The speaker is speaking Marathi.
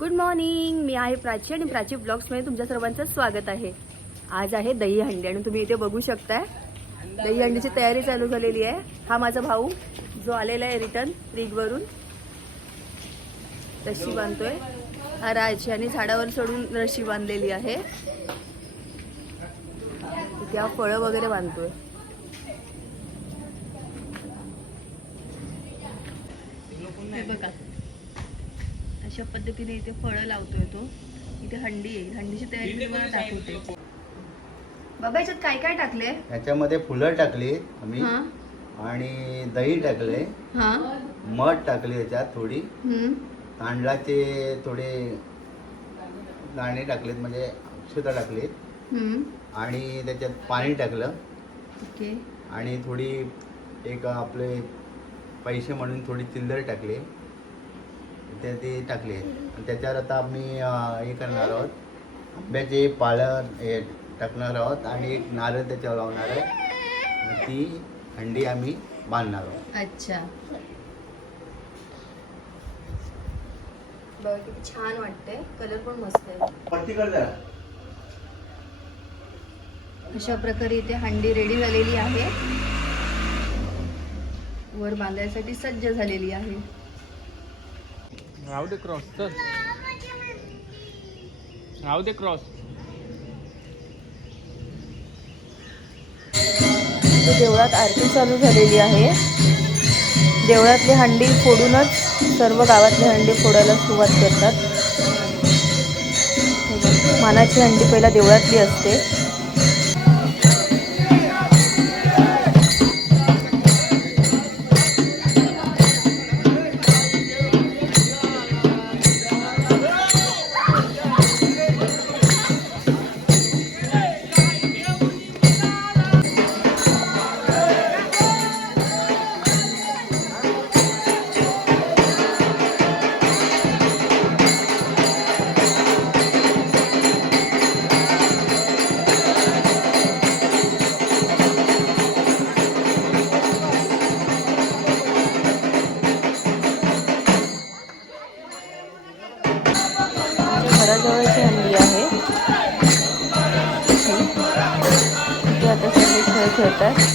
गुड मॉर्निंग, मी आहे प्राची आणि प्राची ब्लॉग्समध्ये तुमच्या सर्वांचं स्वागत आहे. आज आहे दहीहंडी आणि तुम्ही इथे बघू शकताय दहीहंडीची तयारी चालू झालेली आहे. हा माझा भाऊ जो आलेला आहे रिटर्न रिगवरून, रशी बांधतोय. हा राज आणि झाडावर चढून रशी बांधलेली आहे. इथे हा फळं वगैरे बांधतोय. हे बघा, अशा पद्धतीने इथे फळं लावतोय तो. इथे हंडी आहे, हंडीची तयारी तुम्हाला दाखवते. बाबा याच्यात काय काय टाकले? याच्यामध्ये फुलं टाकली आम्ही आणि दही टाकले, मध टाकले, याच्यात थोडी तांदळाचे थोडे दाणे टाकलेत, म्हणजे अक्षता टाकलेत आणि त्याच्यात पाणी टाकलं. ओके. आणि थोडी एक आपले पैसे म्हणून थोडी चिल्लर टाकली, ते टाकले. त्याच्यावर आता आम्ही हे करणार आहोत, आंब्याचे पाळं हे टाकणार आहोत आणि एक नारळ त्याच्यावर लावणार आहे. ती हंडी आम्ही बांधणार आहोत. अच्छा, बघा किती छान वाटतंय, कलर पण मस्त आहे. पट्टी कर जरा. अशा प्रकारे इथे हंडी रेडी झालेली आहे, वर बांधायसाठी सज्ज झालेली आहे. राहू दे क्रॉस, चल राहू दे क्रॉस. देवळात आरती चालू झालेली आहे. देवळातली हंडी फोडूनच सर्व गावातली हंडी फोडायला सुरुवात करतात. मानाची हंडी पहिला देवळातली असते. घराजवळची हंडी आहे. इथे आता सगळे खेळ खेळतात.